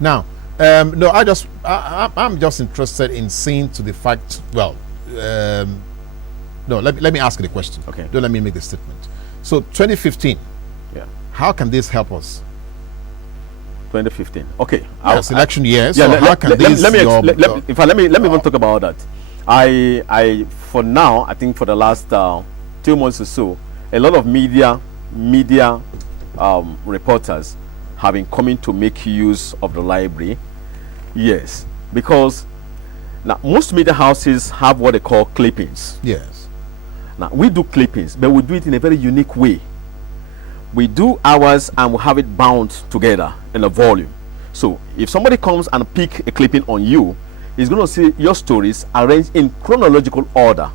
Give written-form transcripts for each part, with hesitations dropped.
Now, no, I'm just interested in seeing to the fact. Well, no, let me ask you the question. Okay. Don't let me make the statement. So, 2015. Yeah. How can this help us? 2015. Okay. Yes, election year. Yeah. So how can this? Let me even talk about that. I for now, I think for the last 2 months or so, a lot of media reporters have been coming to make use of the library. Yes, because now most media houses have what they call clippings. Yes. Now we do clippings, but we do it in a very unique way. We do ours and we have it bound together in a volume. So if somebody comes and pick a clipping on you, he's going to see your stories arranged in chronological order,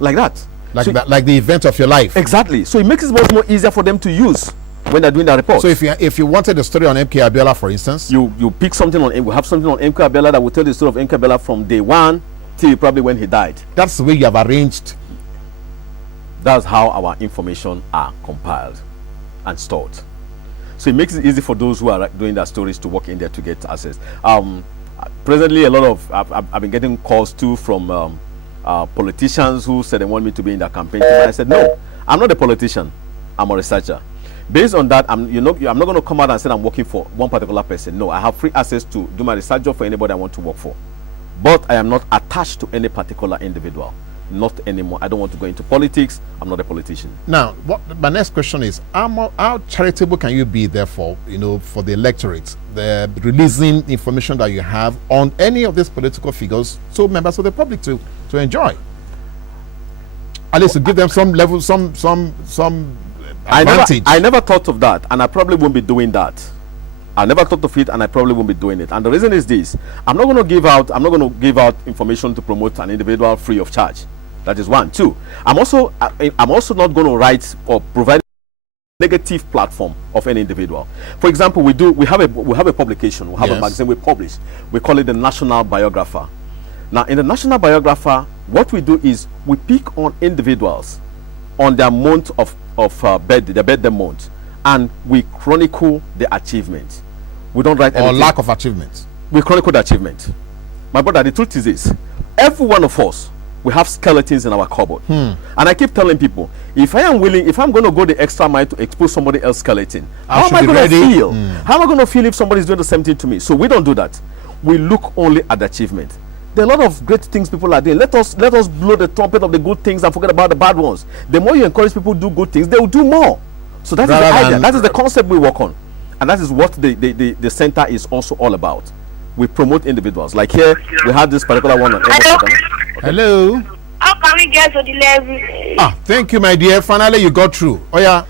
like that. Like so that, like the event of your life. Exactly. So it makes it much more easier for them to use when they're doing that report. So if you wanted a story on MK Abiola, for instance, you pick something on, we have something on MK Abiola that will tell the story of MK Abiola from day one till probably when he died. That's the way you have arranged. That's how our information are compiled and stored. So it makes it easy for those who are doing their stories to walk in there to get access. Presently, a lot of I've been getting calls too from politicians who said they want me to be in their campaign team. And I said, no, I'm not a politician. I'm a researcher. Based on that, I'm not going to come out and say I'm working for one particular person. No, I have free access to do my research job for anybody I want to work for. But I am not attached to any particular individual. Not anymore. I don't want to go into politics. I'm not a politician. Now, my next question is: how charitable can you be, therefore, for the electorate, the releasing information that you have on any of these political figures, so members of the public to enjoy, at least to give them some level, some advantage. I never thought of that, and I probably won't be doing that. I never thought of it, and I probably won't be doing it. And the reason is this: I'm not going to give out information to promote an individual free of charge. That is one. Two, I'm also not going to write or provide negative platform of any individual. For example, we have a publication, we have a magazine we publish. We call it the National Biographer. Now, in the National Biographer, what we do is we pick on individuals on their month of their birthday month, and we chronicle the achievement. We don't write anything. Or lack of achievement. We chronicle the achievement. My brother, the truth is this: every one of us, we have skeletons in our cupboard. And I keep telling people, if I'm going to go the extra mile to expose somebody else's skeleton, how am I going to feel? How am I going to feel if somebody's doing the same thing to me? So we don't do that. We look only at the achievement. There are a lot of great things people are doing. Let us blow the trumpet of the good things and forget about the bad ones. The more you encourage people to do good things, they will do more. So that is the idea. That is the concept we work on. And that is what the center is also all about. We promote individuals. Like here, we had this particular one on Hello. How can we get to the level? Thank you, my dear. Finally, you got through. Oh yeah,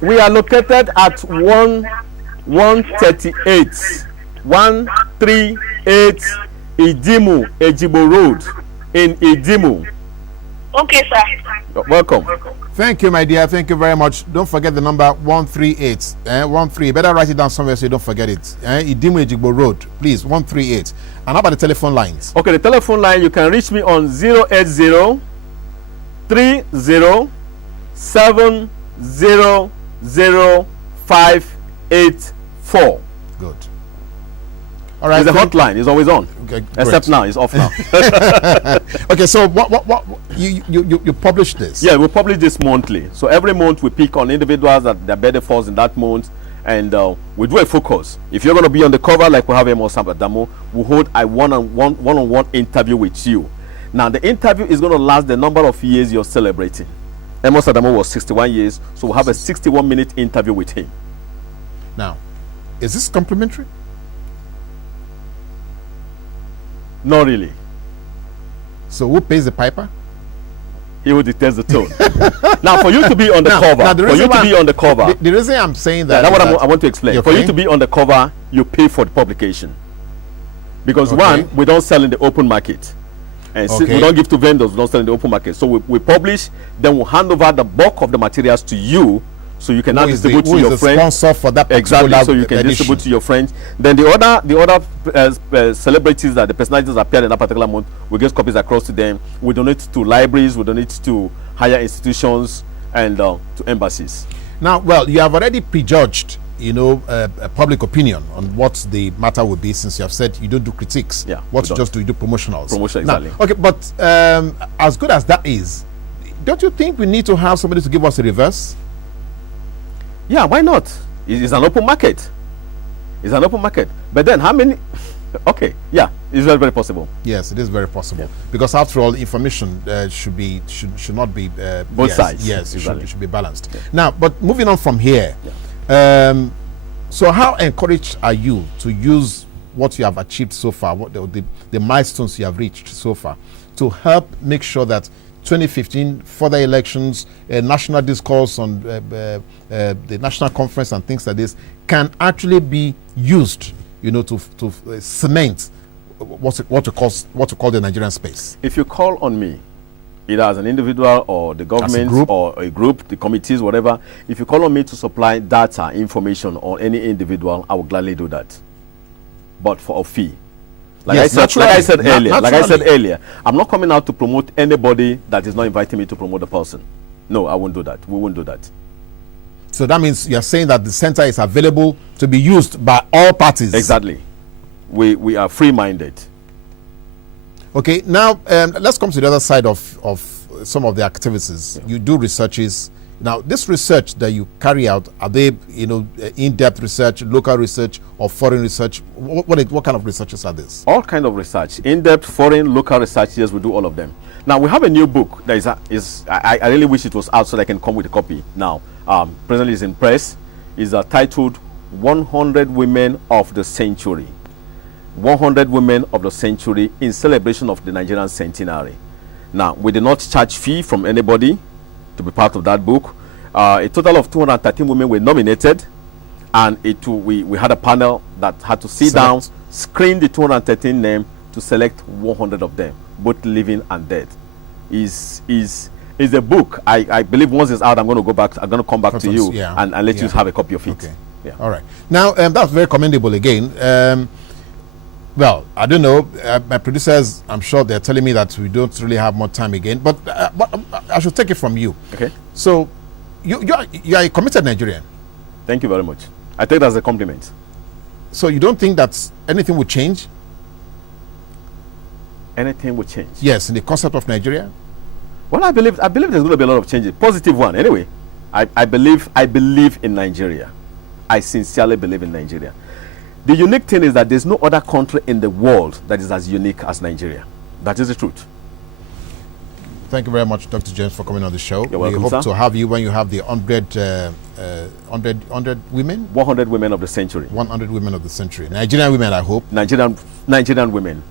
we are located at 138 Idimu Ejibo Road in Idimu. Okay, sir. Welcome. Thank you, my dear. Thank you very much. Don't forget the number 138. 13. Better write it down somewhere so you don't forget it. Idimu Ejigbo Road, please. 138. And how about the telephone lines? Okay, the telephone line, you can reach me on 080 30 700 Good. All right. The hotline is always on. Okay, except now it's off now. Okay, so what you publish this? Yeah, we publish this monthly. So every month we pick on individuals that their birthday falls in that month, and we do a focus. If you're going to be on the cover, like we have Amos Adamo, we hold a one-on-one interview with you. Now the interview is going to last the number of years you're celebrating. Amos Adamo was 61 years, so we'll have a 61-minute interview with him. Now, is this complimentary? Not really. So who pays the piper? He will dictate the tone. Now, for you to be on the cover, the reason I'm saying that, I want to explain. For you to be on the cover, you pay for the publication. Because one, we don't sell in the open market, and we don't give to vendors. We don't sell in the open market. So we publish, then we'll hand over the bulk of the materials to you, so you can now distribute to your friends. Sponsor for that exactly, so you can distribute to your friends. Then the other celebrities that the personalities appeared in that particular month, we get copies across to them. We donate to libraries, we donate to higher institutions, and to embassies. Now, well, you have already prejudged a public opinion on what the matter would be, since you have said you don't do critiques. Yeah, what you just do, you do promotionals. Promotion, exactly. Now, okay, but as good as that is, don't you think we need to have somebody to give us a reverse? Yeah, why not? It's an open market. It's an open market. But then how many? Okay, yeah, it's very, very possible. Yes, it is very possible, because after all, information should not be both sides. Yes, exactly. it should be balanced. Yeah. Now, but moving on from here, so how encouraged are you to use what you have achieved so far, what the milestones you have reached so far, to help make sure that 2015 further elections, national discourse on the national conference and things like this can actually be used, to cement what you call the Nigerian space? If you call on me, either as an individual or the government or a group, the committees, whatever, if you call on me to supply data, information on any individual, I will gladly do that, but for a fee. Like I said earlier, I'm not coming out to promote anybody that is not inviting me to promote the person. No, I won't do that. We won't do that. So that means you're saying that the center is available to be used by all parties. Exactly. We are free-minded. Okay, now let's come to the other side of some of the activities. Yeah. You do researches. Now, this research that you carry out, are they, in-depth research, local research, or foreign research? What kind of researches are these? All kind of research, in-depth, foreign, local research. Yes, we do all of them. Now, we have a new book that I really wish it was out so that I can come with a copy now. Presently, it's in press. It's titled 100 Women of the Century. 100 Women of the Century in celebration of the Nigerian centenary. Now, we did not charge fee from anybody to be part of that book. A total of 213 women were nominated, and we had a panel that had to sit down, screen the 213 names to select 100 of them, both living and dead. Is a book. I believe once it's out, I'm going to come back to you and let you have a copy of it. Okay. Yeah. All right. Now, that's very commendable again. Well, I don't know. My producers, I'm sure they're telling me that we don't really have more time again. But I should take it from you. Okay. So, you are a committed Nigerian. Thank you very much. I take that as a compliment. So you don't think that anything would change? Anything would change? Yes, in the concept of Nigeria. Well, I believe there's going to be a lot of changes. Positive one, anyway. I believe in Nigeria. I sincerely believe in Nigeria. The unique thing is that there's no other country in the world that is as unique as Nigeria. That is the truth. Thank you very much, Dr. James, for coming on the show. You're welcome, we hope sir. to have you when you have the 100 women? 100 women of the century. 100 women of the century. Nigerian women, I hope. Nigerian women.